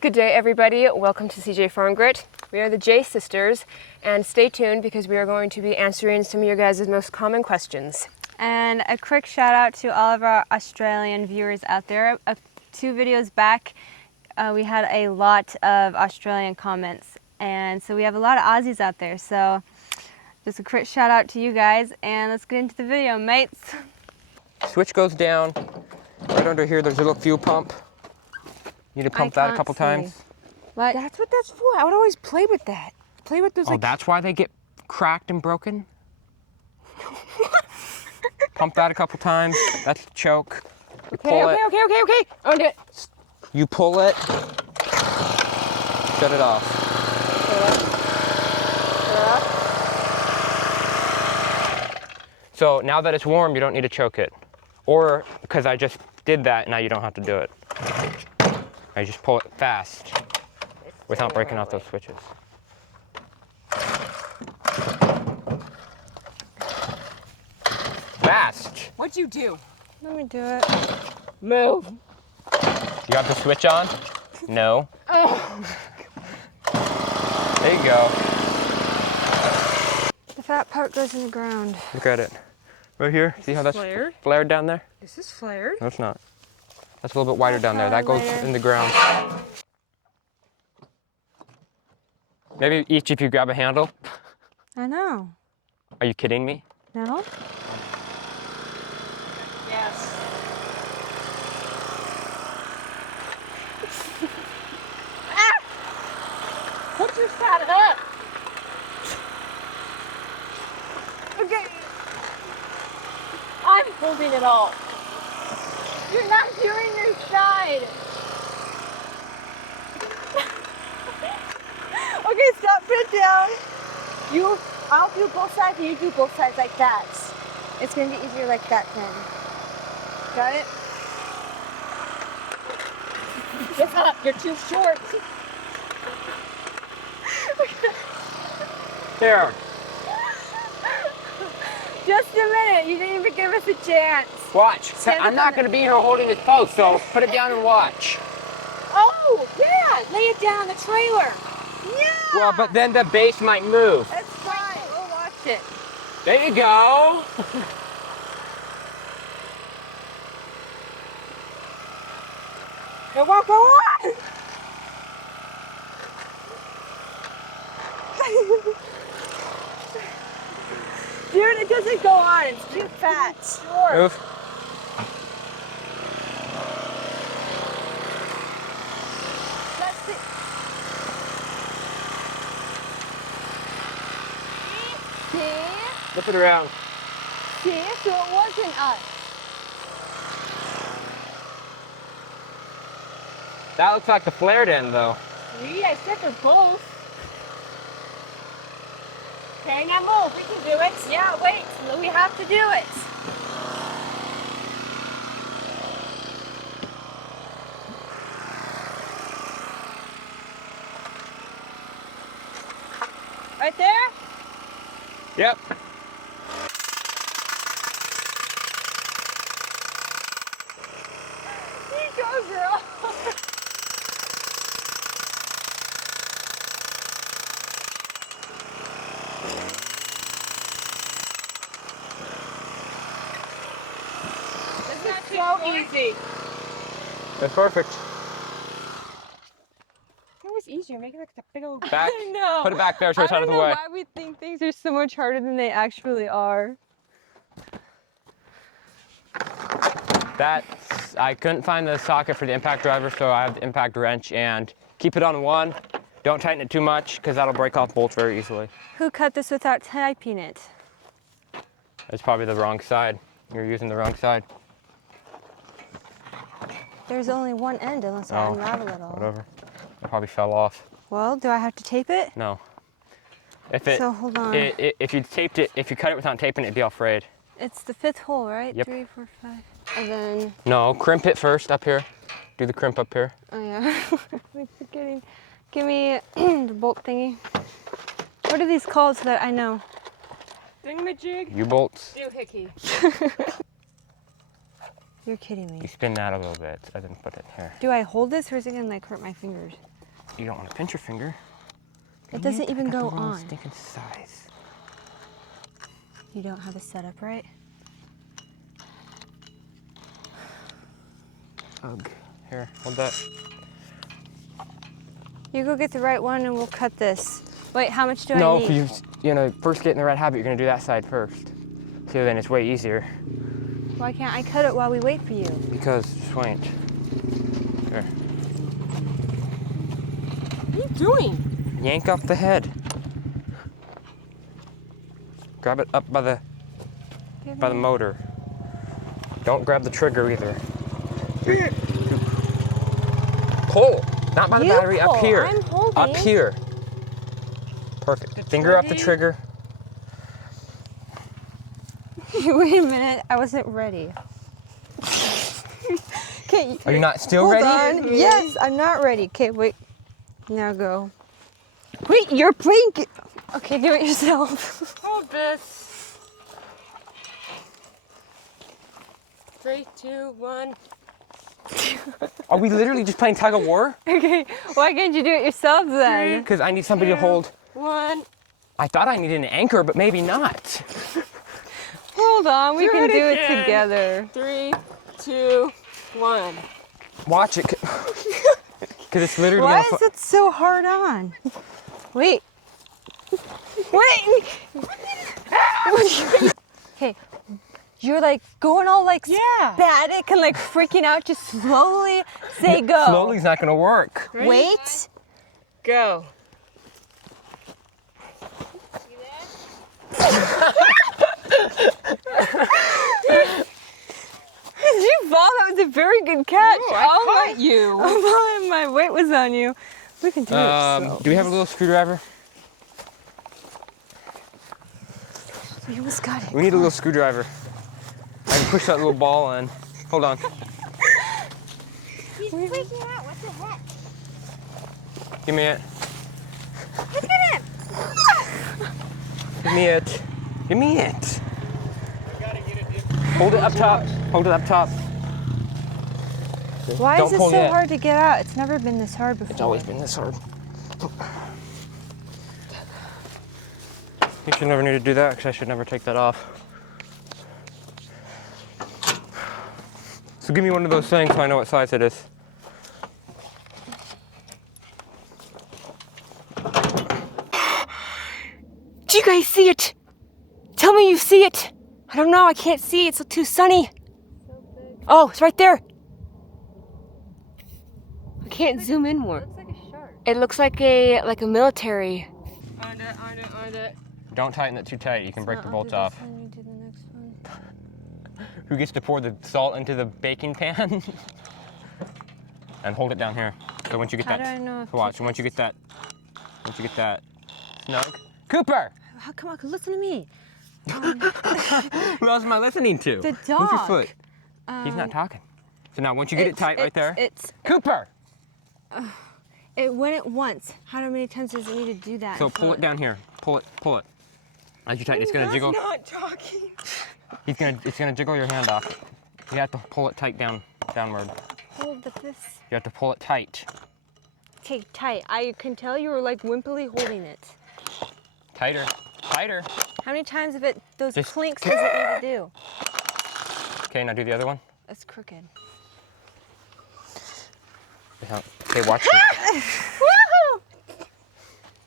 Good day, everybody. Welcome to CJfarmGrit. We are the J sisters, and stay tuned because we are going to be answering some of your guys' most common questions. And a quick shout out to all of our Australian viewers out there. 2 videos back, we had a lot of Australian comments, and so we have a lot of Aussies out there. So just a quick shout out to you guys, and let's get into the video, mates. Switch goes down. Right under here, there's a little fuel pump. You need to pump that a couple times. What? That's what that's for. I would always play with that. Play with those. Oh, that's why they get cracked and broken? Pump that a couple times. That's the choke. You pull it. Okay. I want to do it. You pull it. Shut it off. So now that it's warm, you don't need to choke it. Or, because I just did that, now you don't have to do it. I just pull it fast without breaking off those switches. Fast. What'd you do? Let me do it. Move. You got the switch on? No. Oh. There you go. The fat part goes in the ground. Look at it. Right here. See how that's flared down there? This is flared. No, it's not. That's a little bit wider down there. That goes in the ground. Maybe each of you grab a handle. I know. Are you kidding me? No? Yes. Put your side up. Okay. I'm holding it all. You're not doing your side. Okay, stop, put it down. I'll do both sides and you do both sides like that. It's gonna be easier like that then. Got it? Get up, you're too short. There. Just a minute, you didn't even give us a chance. Watch. I'm not going to be here holding this post, so put it down and watch. Oh, yeah! Lay it down on the trailer. Yeah! Well, but then the base might move. That's fine, we'll watch it. There you go. Go on! Dude, it doesn't go on, it's too fat. Sure. Move. That's it. See? Flip it around. See? So it wasn't us. That looks like the flared end, though. See, I said they're both. Okay, now move. We can do it. Yeah, wait, we have to do it. Right there? Yep. You go, girl. So easy. That's perfect. That was easier. Make it like a big old. Back. I know. Put it back there so it's I out of don't the know way. why we think things are so much harder than they actually are. I couldn't find the socket for the impact driver, so I have the impact wrench, and keep it on 1. Don't tighten it too much, because that'll break off bolts very easily. Who cut this without typing it? It's probably the wrong side. You're using the wrong side. There's only one end unless I unravel it all. Whatever. It probably fell off. Well, do I have to tape it? No. So hold on. If you taped it, if you cut it without taping it, it'd be all frayed. It's the 5th hole, right? Yep. 3, 4, 5. And then. No, crimp it first up here. Do the crimp up here. Oh yeah. I'm forgetting. Give me the bolt thingy. What are these called so that I know? Thingamajig. U-bolts. Doohickey. You're kidding me. You spin that a little bit and then put it here. Do I hold this or is it gonna like hurt my fingers? You don't want to pinch your finger. It doesn't even I got go the wrong on. stinking size. You don't have it set up right? Ugh. Here, hold that. You go get the right one and we'll cut this. Wait, how much do I No, need? if you know, first get in the right habit, you're gonna do that side first. So then it's way easier. Why can't I cut it while we wait for you? Because, just wait. Here. What are you doing? Yank off the head. Grab it up by the motor. Don't grab the trigger either. Pull, not by the battery, pull. up here. I'm holding. Up here. Perfect. Finger up the trigger. Wait a minute, I wasn't ready. Okay. Are you not still Hold ready? on. Yes, I'm not ready. Okay, wait. Now go. Wait, you're playing. Okay, do it yourself. Hold this. 3, 2, 1. Are we literally just playing tug of war? Okay, why can't you do it yourself then? Because I need somebody to hold. 1. I thought I needed an anchor, but maybe not. Hold on, we Do can it do again. it together. 3, 2, 1. Watch it. Because it's literally Why gonna is it so hard on? Wait. Wait. Okay, you're like going all like static and like freaking out. Just slowly say go. Slowly's not gonna work. Ready? Wait. Go. Did you fall? That was a very good catch. Oh, I caught you. My weight was on you. We can do it. Do we have a little screwdriver? We almost got it. We need a little screwdriver. I can push that little ball in. Hold on. He's freaking out. What the heck? Give me it. Look at him. Give me it. Give me it. Hold it up top. Hold it up top. Why Don't is it pull so yet. hard to get out? It's never been this hard before. It's always been this hard. You should never need to do that because I should never take that off. So give me one of those things so I know what size it is. Do you guys see it? Tell me you see it. I don't know. I can't see. It's too sunny. Oh, it's right there. I can't zoom in more. It looks like a shark. It looks like a military. On it. Don't tighten it too tight. You can break the bolts off. Who gets to pour the salt into the baking pan? And hold it down here. So once you get How that, do I know if watch. Once you get that snug. Cooper, How come on? Listen to me. who else am I listening to? The Move your dog. foot. He's not talking. So now once you get it tight right there, Cooper. It went at once. How many times does it need to do that? So pull it down here. Pull it. As you tighten, it's gonna jiggle. Not talking. It's gonna jiggle your hand off. You have to pull it tight downward. Hold this. You have to pull it tight. Okay, tight. I can tell you were like wimpily holding it. Tighter. How many times of those Just- clinks does it need to do? Okay, now do the other one. That's crooked. Okay, watch it.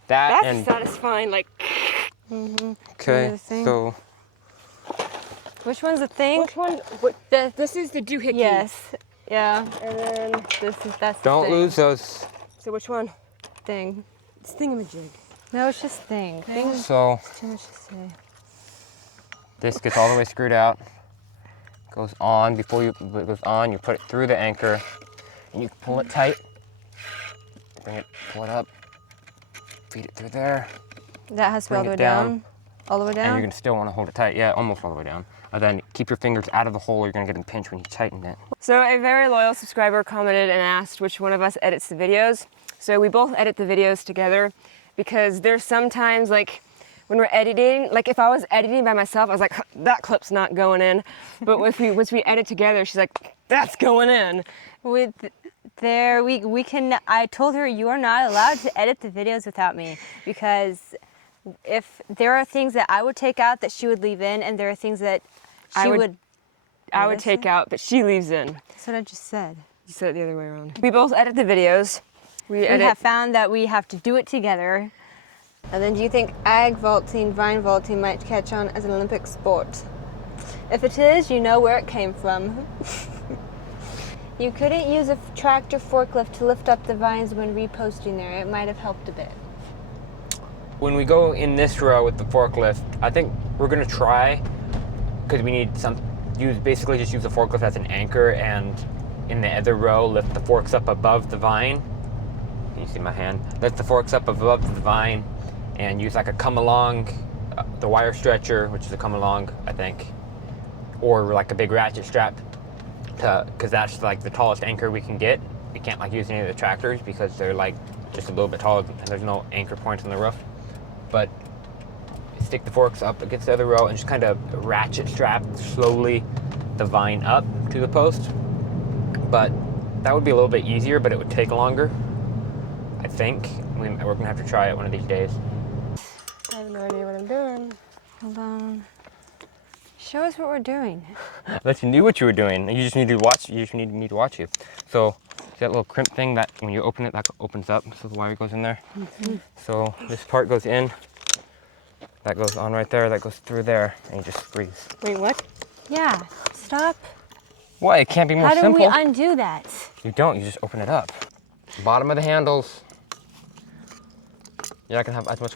That That's and satisfying. Like, okay. the thing. So Which one's the thing? which one? This is the doohickey. Yes. Yeah. And then, That's the don't thing. lose those. so which one? Thing. It's thingamajig. No, it's just thing. Thing is So too much to say. this gets all the way screwed out. Goes on before it goes on. You put it through the anchor, and you pull it tight. Pull it up. Feed it through there, That has to be Bring all the way it down. down. All the way and down. you're gonna still want to hold it tight. Yeah, almost all the way down. And then keep your fingers out of the hole. Or you're gonna get impinged when you tighten it. So a very loyal subscriber commented and asked which one of us edits the videos. So we both edit the videos together because there's sometimes like when we're editing, like if I was editing by myself, I was like, that clip's not going in. But once we edit together, she's like, that's going in. I told her you are not allowed to edit the videos without me, because if there are things that I would take out that she would leave in, and there are things that I would take out that she leaves in. That's what I just said. You said it the other way around. We both edit the videos. We have found that we have to do it together. And then, do you think ag vaulting, vine vaulting might catch on as an Olympic sport? If it is, you know where it came from. You couldn't use a tractor forklift to lift up the vines when reposting there. It might have helped a bit. When we go in this row with the forklift, I think we're gonna try, because we need basically just use the forklift as an anchor, and in the other row, lift the forks up above the vine. Can you see my hand? Lift the forks up above the vine and use like a come along, the wire stretcher, which is a come along, I think, or like a big ratchet strap, because that's like the tallest anchor we can get. We can't like use any of the tractors because they're like just a little bit taller and there's no anchor points on the roof. But stick the forks up against the other row and just kind of ratchet strap slowly the vine up to the post. But that would be a little bit easier, but it would take longer, I think. We're gonna have to try it one of these days. I have no idea what I'm doing. Hold on. Show us what we're doing. Let you knew what you were doing. You just need to watch. You just need me to watch you. So see that little crimp thing that when you open it, that opens up, so the wire goes in there. Mm-hmm. So this part goes in. That goes on right there. That goes through there, and you just squeeze. Wait, what? Yeah. Stop. Why? It can't be more simple. How do we undo that? You don't. You just open it up. Bottom of the handles. You're not gonna have as much.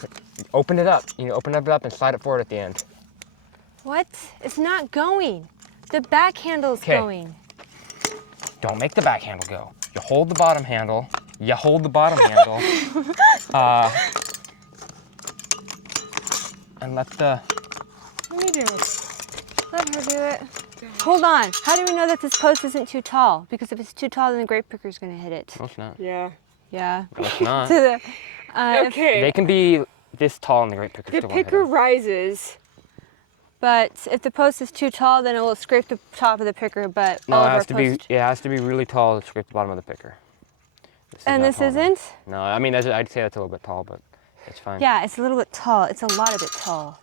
Open it up. You open it up and slide it forward at the end. What? It's not going. The back handle's going. Don't make the back handle go. You hold the bottom handle. You hold the bottom handle. And let the. What are you doing? Let her do it. Hold on. How do we know that this post isn't too tall? Because if it's too tall, then the grape picker's gonna hit it. No, it's not. Yeah. Yeah. No, it's not. Okay. They can be this tall and the grape picker The still won't hit picker them. rises. But if the post is too tall, then it will scrape the top of the picker. But No, all it of has our to be. post... Yeah, it has to be really tall to scrape the bottom of the picker. And this isn't? No, I mean I'd say that's a little bit tall, but it's fine. Yeah, it's a little bit tall. It's a lot of bit tall.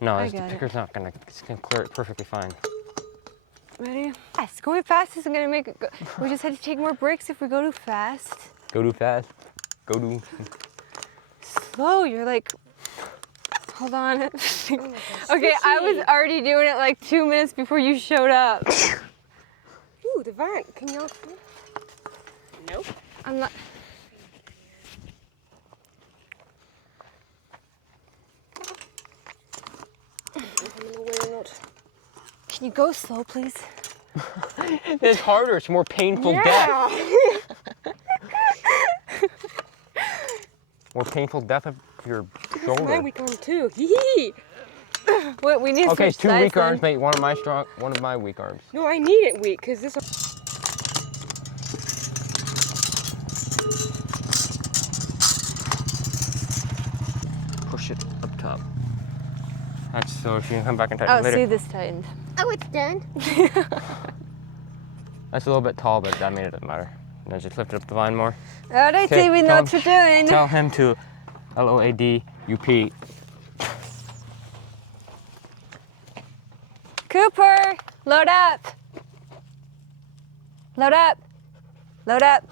No, the got it. picker's not gonna. It's gonna clear it perfectly fine. Ready? Yes, going fast isn't gonna make it go. We just had to take more breaks if we go too fast. Go too fast. Go too. Slow, you're like, hold on. Okay, I was already doing it like 2 minutes before you showed up. Ooh, the vine. Can y'all see? Nope. I'm not. Can you go slow, please? It's harder. It's more painful death. More painful death of your shoulder. My weak arm too. Hee. Wait, we need to Okay, switch two sides weak then. arms make one of my weak arms. No, I need it weak because this. Push it up top. That's so if you can come back and tighten Oh, it later. see, this tightened. Oh, it's done. That's a little bit tall, but I mean it doesn't matter. And I just lifted up the vine more. All right, see, we know what you're doing. Tell him to LOADUP. Cooper, load up. Load up. Load up.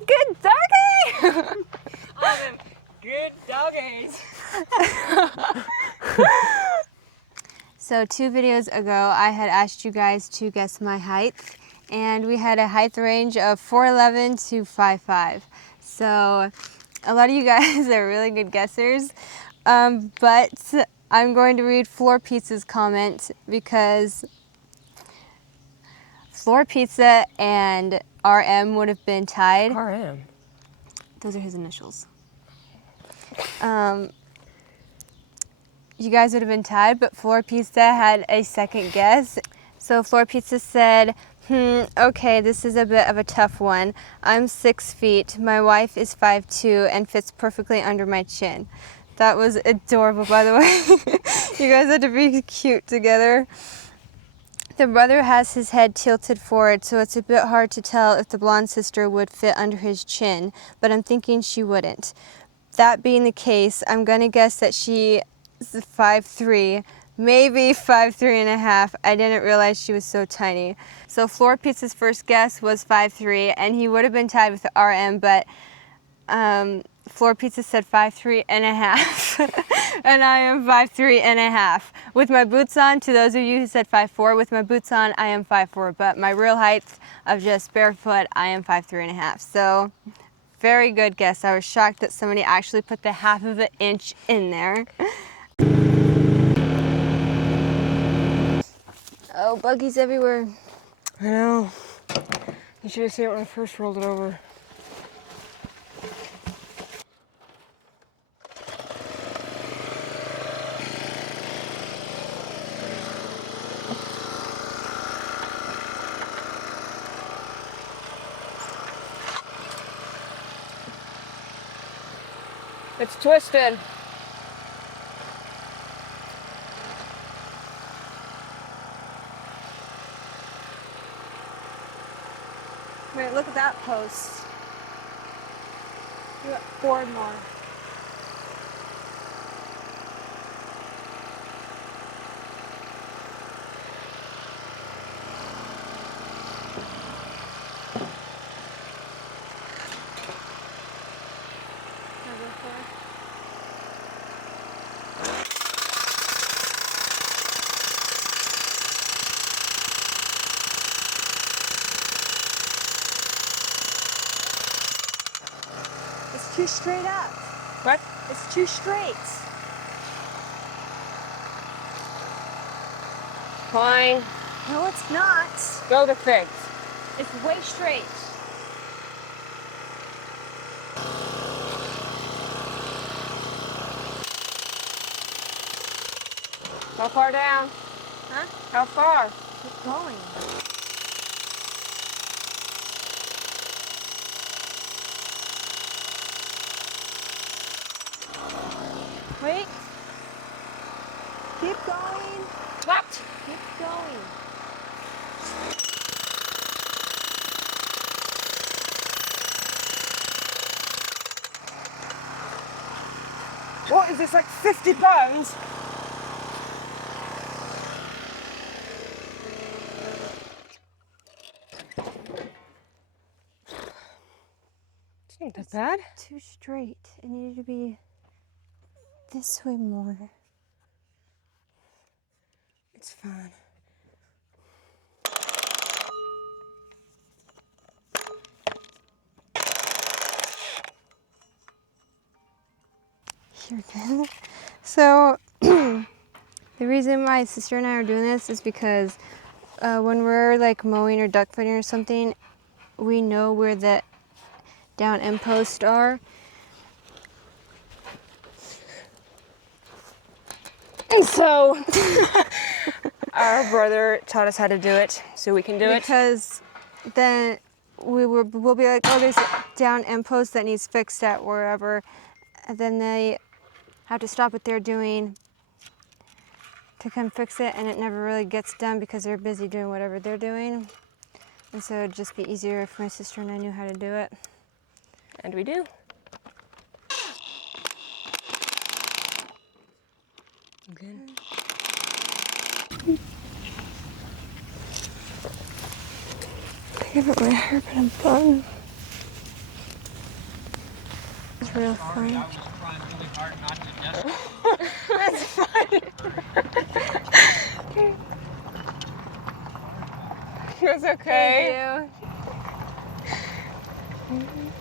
Good doggy. Good doggies. So 2 videos ago, I had asked you guys to guess my height, and we had a height range of 4'11" to 5'5". So a lot of you guys are really good guessers, but I'm going to read Floor Pizza's comment because Floor Pizza and RM would have been tied. RM. Those are his initials. You guys would have been tied, but Floor Pizza had a second guess. So Floor Pizza said, okay, this is a bit of a tough one. I'm 6 feet, my wife is 5'2" and fits perfectly under my chin. That was adorable, by the way. You guys had to be cute together. The brother has his head tilted forward, so it's a bit hard to tell if the blonde sister would fit under his chin, but I'm thinking she wouldn't. That being the case, I'm gonna guess that she is 5'3", maybe 5'3.5". I didn't realize she was so tiny. So Floor Pizza's first guess was 5'3", and he would have been tied with the RM, but Floor Pizza said 5'3.5", and I am 5'3.5". With my boots on, to those of you who said 5'4", with my boots on, I am 5'4", but my real height of just barefoot, I am 5'3.5". So, very good guess. I was shocked that somebody actually put the half of an inch in there. Oh, buggies everywhere. I know. You should have seen it when I first rolled it over. It's twisted. Wait, look at that post. You got 4 more. It's too straight up. What? It's too straight. Fine. No, it's not. Go to fix. It's way straight. How far down? Huh? How far? Keep going. Wait. Keep going. What? Keep going. What is this, like 50 pounds? It's not that bad. Too straight. It needed to be this way more. It's fine. Here again. So, the reason my sister and I are doing this is because when we're like mowing or duck footing or something, we know where the down end posts are. And so, our brother taught us how to do it, so we can do it. Because then we'll be like, oh, there's a down end post that needs fixed at wherever. And then they have to stop what they're doing to come fix it, and it never really gets done because they're busy doing whatever they're doing. And so it'd just be easier if my sister and I knew how to do it. And we do. Again. Give it my hair in a bun. It's real fun. That's funny. It's okay. Thank you.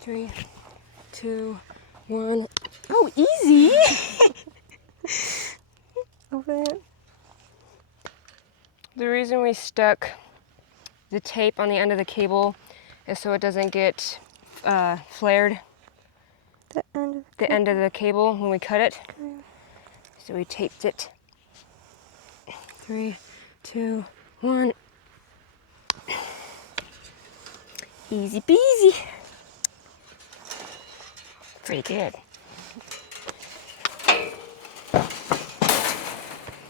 3, 2, 1. Oh, easy. Open it. The reason we stuck the tape on the end of the cable is so it doesn't get flared. The end of the cable when we cut it. Okay. So we taped it. 3, 2, 1. Easy peasy. Pretty good.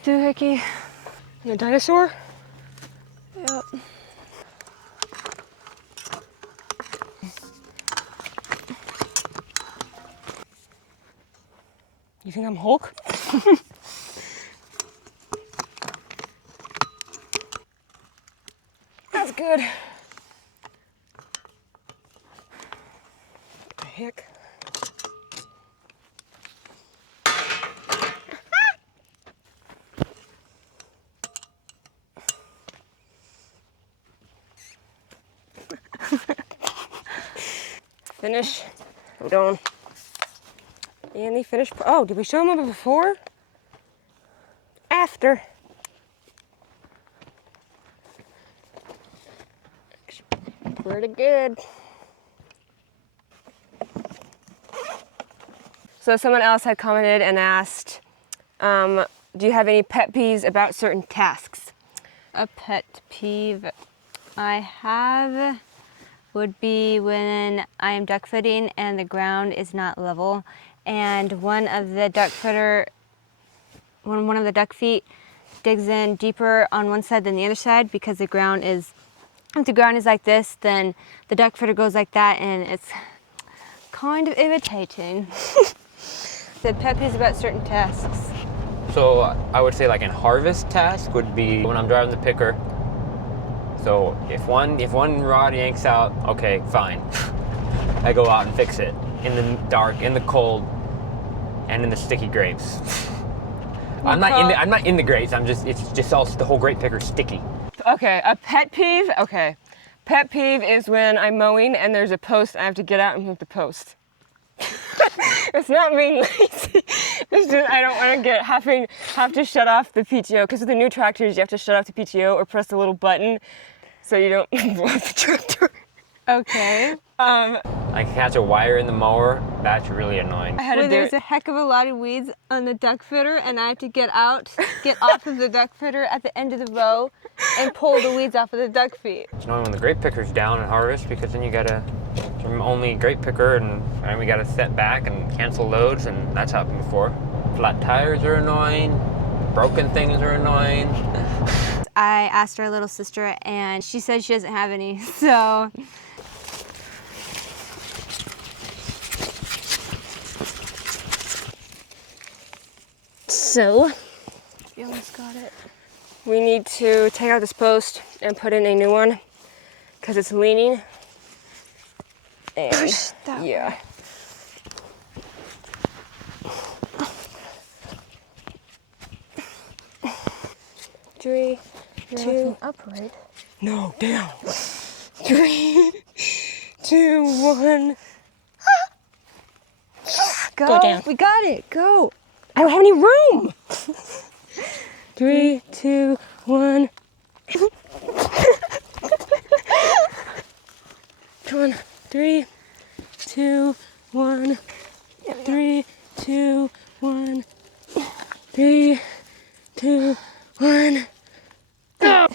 Doohickey. And a dinosaur? Yep. You think I'm Hulk? That's good. What the heck? Finish. I'm done. And they finished. Oh, did we show them before? After. Pretty good. So someone else had commented and asked, do you have any pet peeves about certain tasks? A pet peeve I have would be when I am duck footing and the ground is not level, and one of the duck feet digs in deeper on one side than the other side because the ground is, if the ground is like this, then the duck footer goes like that, and it's kind of irritating. The pet peeves about certain tasks. So I would say like in harvest task would be when I'm driving the picker. So if one rod yanks out, okay, fine. I go out and fix it in the dark, in the cold, and in the sticky grapes. I'm not in the grapes. It's just all the whole grape picker sticky. Okay, a pet peeve. Okay, pet peeve is when I'm mowing and there's a post. I have to get out and move the post. It's not being lazy. It's just I don't want to have to shut off the PTO, because with the new tractors you have to shut off the PTO or press the little button so you don't blow up the tractor. Okay. I catch a wire in the mower. That's really annoying. I had to do There's it. a heck of a lot of weeds on the duck footer, and I had to get off of the duck footer at the end of the row and pull the weeds off of the duck feet. It's annoying when the grape picker's down at harvest, because then you gotta only grape picker and we gotta step back and cancel loads, and that's happened before. Flat tires are annoying. Broken things are annoying. I asked our little sister, and she said she doesn't have any, so. So, You almost got it. we need to take out this post and put in a new one because it's leaning. And Push that yeah. way. Three, two, Upright. no, down. 3, 2, 1. Go down. We got it. Go. I don't have any room. 3, 2, 1. Come on. 3, 2, 1. 3, 2, 1. 3, 2, 1. Oh.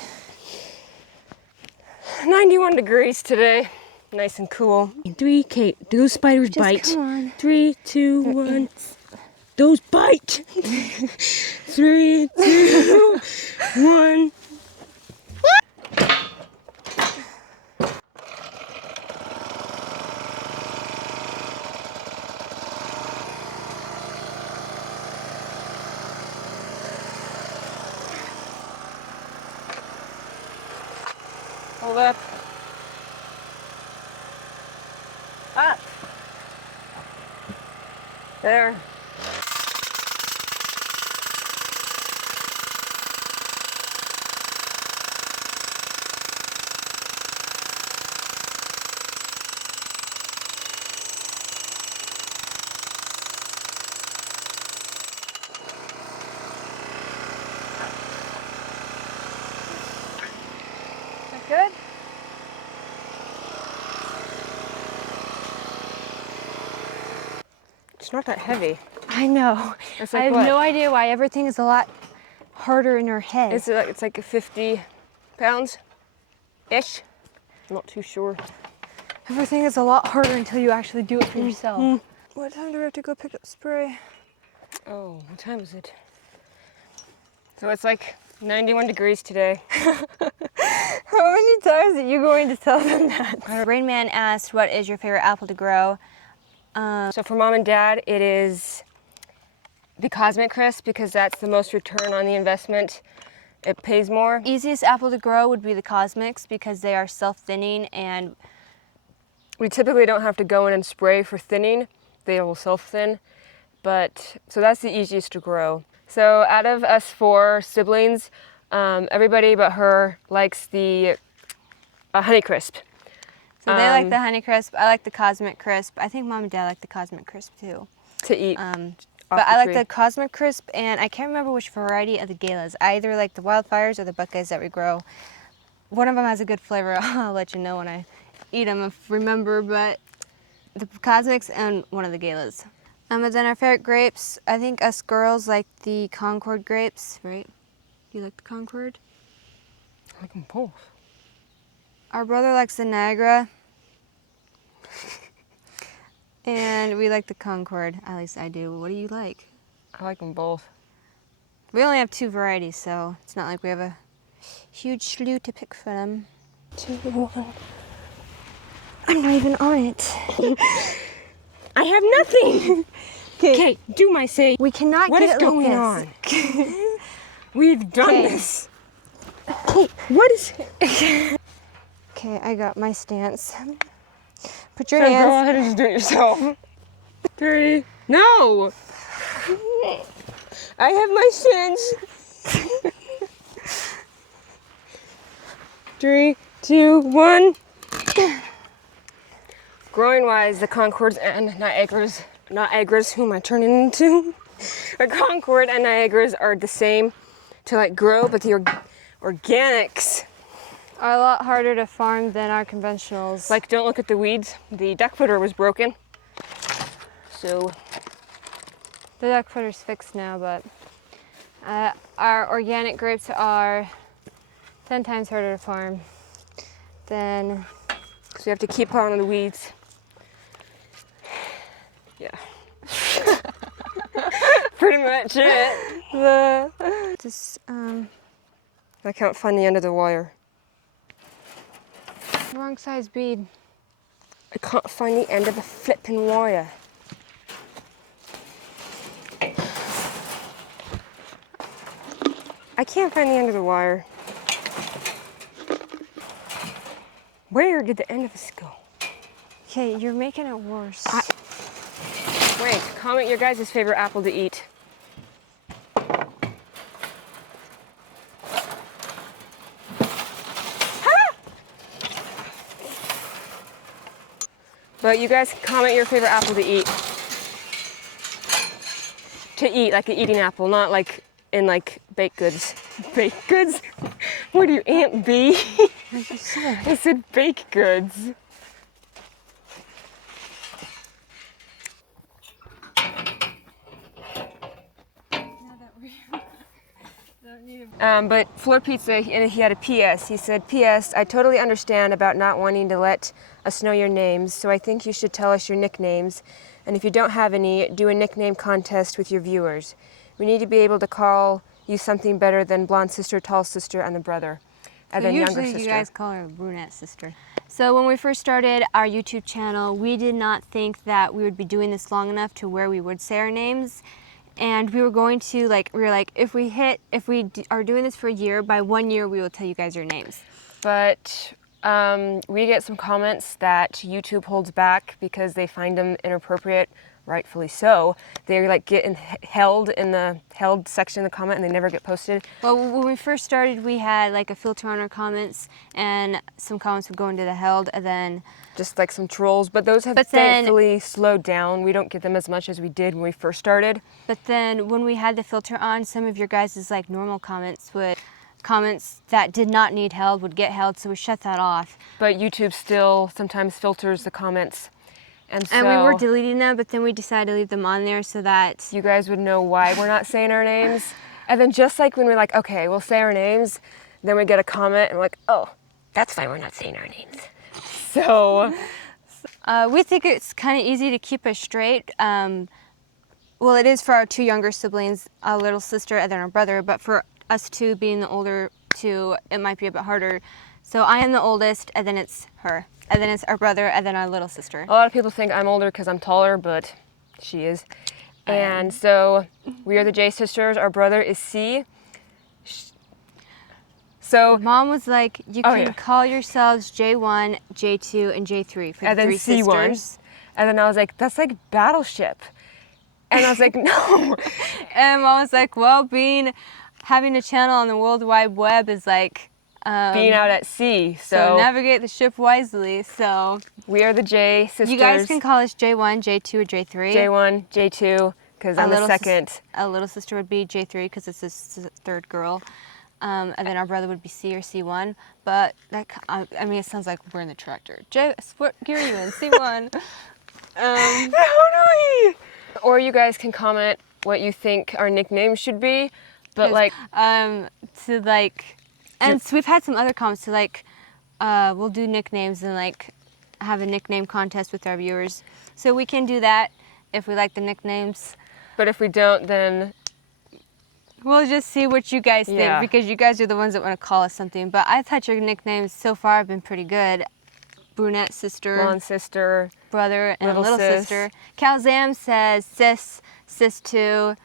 91 degrees today. Nice and cool. 3, Kate, do those spiders bite? Come on. 3, 2, 1. Those bite. 3, 2, 1. Hold up. Up. There. Good? It's not that heavy. I know. It's I like have what? no idea why everything is a lot harder in her head. It's like 50 pounds ish. I'm not too sure. Everything is a lot harder until you actually do it for yourself. What time do we have to go pick up spray? Oh, what time is it? So it's like 91 degrees today. How many times are you going to tell them that? Rain Man asked, what is your favorite apple to grow? So for mom and dad, it is the Cosmic Crisp because that's the most return on the investment. It pays more. Easiest apple to grow would be the Cosmics because they are self-thinning, and We typically don't have to go in and spray for thinning. They will self-thin, but so that's the easiest to grow. So out of us 4 siblings, everybody but her likes the Honeycrisp. so they like the Honeycrisp. I like the Cosmic Crisp. I think Mom and Dad like the Cosmic Crisp too. To eat. But I like the Cosmic Crisp, and I can't remember which variety of the Galas. I either like the Wildfires or the Buckeyes that we grow. One of them has a good flavor. I'll let you know when I eat them if remember, but the Cosmics and one of the Galas. And then our favorite grapes, I think us girls like the Concord grapes, right? You like the Concord? I like them both. Our brother likes the Niagara. And we like the Concord, at least I do. What do you like? I like them both. We only have 2 varieties, so it's not like we have a huge slew to pick from. 2, 1. I'm not even on it. I have nothing. Okay, do my say. We cannot What get is it going like this. on? We've done Okay. this. What is? Okay, I got my stance. Put your So go hands. ahead and just do it yourself. 3. No. I have my stance. 3, 2, 1. Growing wise, the Concords and Niagaras, who am I turning into? The Concord and Niagaras are the same to like grow, but the organics, Are a lot harder to farm than our conventionals. like don't look at the weeds. The duck footer was broken. So the duck footer's fixed now, but our organic grapes are 10 times harder to farm than. so you have to keep on the weeds. Yeah. Pretty much it. Just I can't find the end of the wire. wrong size bead. I can't find the end of the flipping wire. I can't find the end of the wire. Where did the end of this go? Okay, you're making it worse. Wait, comment your guys' favorite apple to eat. But you guys comment your favorite apple to eat. To eat, like an eating apple, not like in like baked goods. Baked goods? What are you, Aunt B? I said baked goods. But Floor Pizza, and he had a PS. He said, PS, I totally understand about not wanting to let us know your names, so I think you should tell us your nicknames. And if you don't have any, do a nickname contest with your viewers. We need to be able to call you something better than blonde sister, tall sister, and the brother. And then younger Usually sister. you guys call her brunette sister. So when we first started our YouTube channel, we did not think that we would be doing this long enough to where we would say our names. And we were going to if we are doing this for a year, by 1 year we will tell you guys your names. But we get some comments that YouTube holds back because they find them inappropriate, rightfully so. They like get held in the held section of the comment and they never get posted. Well, when we first started, we had like a filter on our comments, and some comments would go into the held, and then Just like some trolls, but those have thankfully slowed down. We don't get them as much as we did when we first started. But then when we had the filter on, some of your guys' like normal comments that did not need held would get held, so we shut that off. But YouTube still sometimes filters the comments. And so And we were deleting them, but then we decided to leave them on there so that you guys would know why we're not saying our names. And then just like when we're like, okay, we'll say our names, then we get a comment and we're like, oh, that's why we're not saying our names. So we think it's kind of easy to keep us straight. Well, it is for our 2 younger siblings, a little sister and then our brother, but for us two being the older two, it might be a bit harder. So I am the oldest, and then it's her, and then it's our brother, and then our little sister. A lot of people think I'm older because I'm taller, but she is. And so we are the J sisters. Our brother is C. So Mom was like, you Oh, can yeah. call yourselves J1, J2, and J3 for and the then three C1. sisters. And then I was like, that's like Battleship. And I was like, no. And Mom was like, well, having a channel on the World Wide Web is like Being out at sea. so So navigate the ship wisely. So we are the J sisters. you guys can call us J1, J2, or J3. J1, J2, because I'm the second. A little sister would be J3 because it's his third girl. And then our brother would be C or C1. But that, I mean, it sounds like we're in the tractor. What gear are you in? C1. Oh, no. Or you guys can comment what you think our nicknames should be. But like, and so we've had some other comments to like, we'll do nicknames and like have a nickname contest with our viewers. So we can do that if we like the nicknames. but if we don't, then We'll just see what you guys think Yeah. because you guys are the ones that want to call us something. But I thought your nicknames so far have been pretty good. Brunette sister, blonde sister. brother, and little little sis. sister. Calzam says sis, sis2,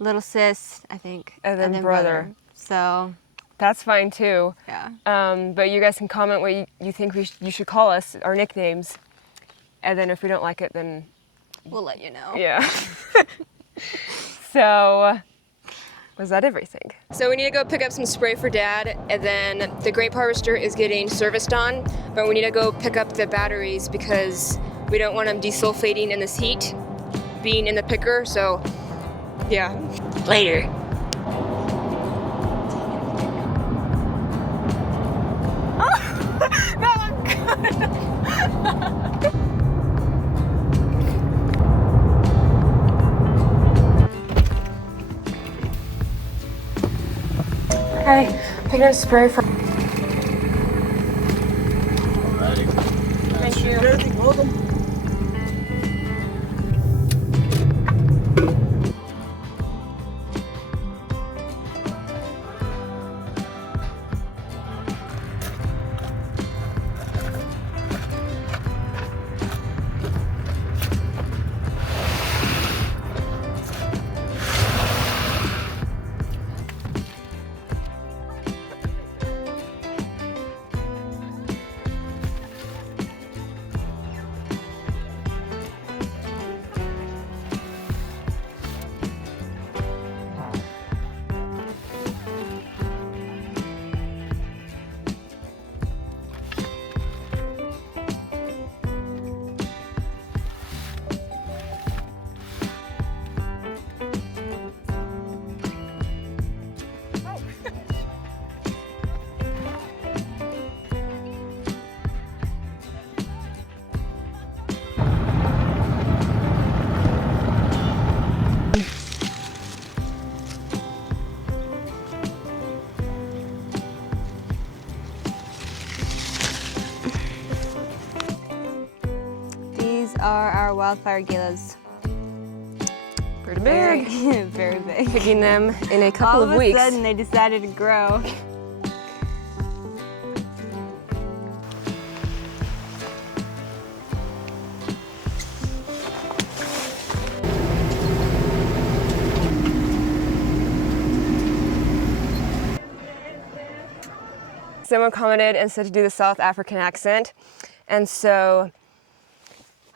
little sis, I think, And then brother. So That's fine too. yeah. But you guys can comment what you think you should call us, our nicknames. And then if we don't like it, then We'll let you know. yeah. So, was that everything? So we need to go pick up some spray for Dad, and then the grape harvester is getting serviced on, but we need to go pick up the batteries because we don't want them desulfating in this heat, being in the picker, so yeah. Later. Okay, picking up spray for. Thank you. These are our wildfire galas. Pretty big. Very big. Picking them in a couple All of of a weeks. sudden they decided to grow. Someone commented and said to do the South African accent, and so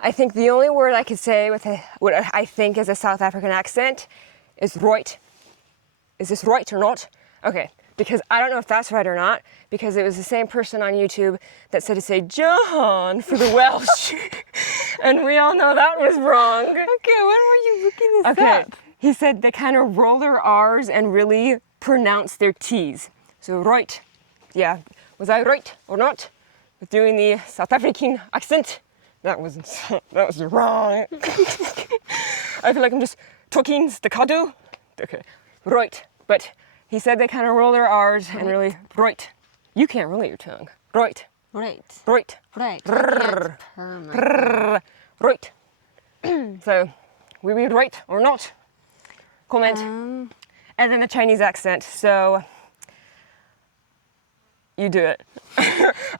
I think the only word I could say with what I think is a South African accent is right. Is this right or not? Okay, because I don't know if that's right or not, because it was the same person on YouTube that said to say John for the Welsh, and we all know that was wrong. Okay, when were you looking this Okay, up? he said they kind of roll their R's and really pronounce their T's. So right, yeah, was I right or not with doing the South African accent? That was wrong. I feel like I'm just talking staccato. Okay, right, but he said they kind of roll their R's and really right. You can't roll your tongue. Right, Right. right, Right. right. So, we read right or not? Comment. and then the Chinese accent. So you do it.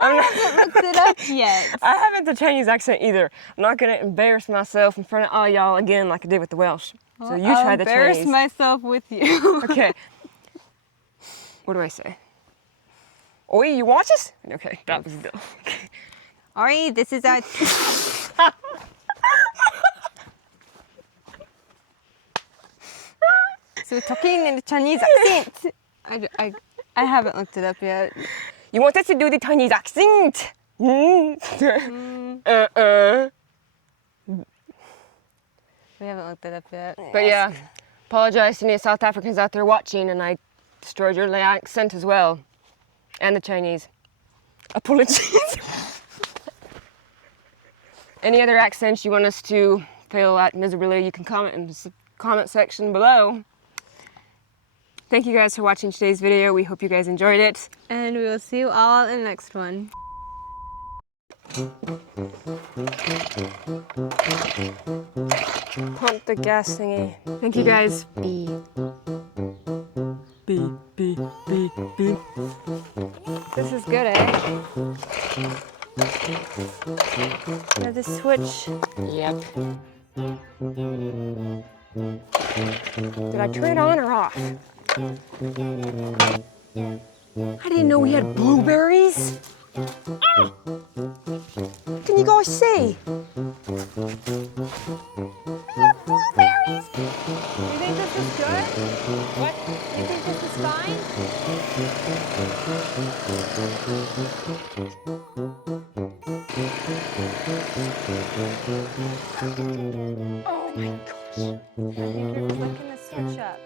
I'm not, Looked it up yet. I haven't the Chinese accent either. I'm not gonna embarrass myself in front of all y'all again like I did with the Welsh. So you I'll try the embarrass Chinese. myself with you. Okay. What do I say? Oi, you watch us? Okay, that was dumb. Ari, this is our. So we're talking in the Chinese accent. I haven't looked it up yet. You want us to do the Chinese accent? We haven't looked it up yet. But yeah, apologize to any South Africans out there watching, and I destroyed your accent as well. And the Chinese. Apologies. Any other accents you want us to fail at miserably, you can comment in the comment section below. Thank you guys for watching today's video. We hope you guys enjoyed it. And we will see you all in the next one. Pump the gas thingy. Thank you guys. B. B, B, B, B. This is good, eh? You have the switch. Yep. Did I turn it on or off? I didn't know we had blueberries. Can you guys see? We have blueberries. You think this is good? What? You think this is fine? Oh my gosh. You're flicking the switch up.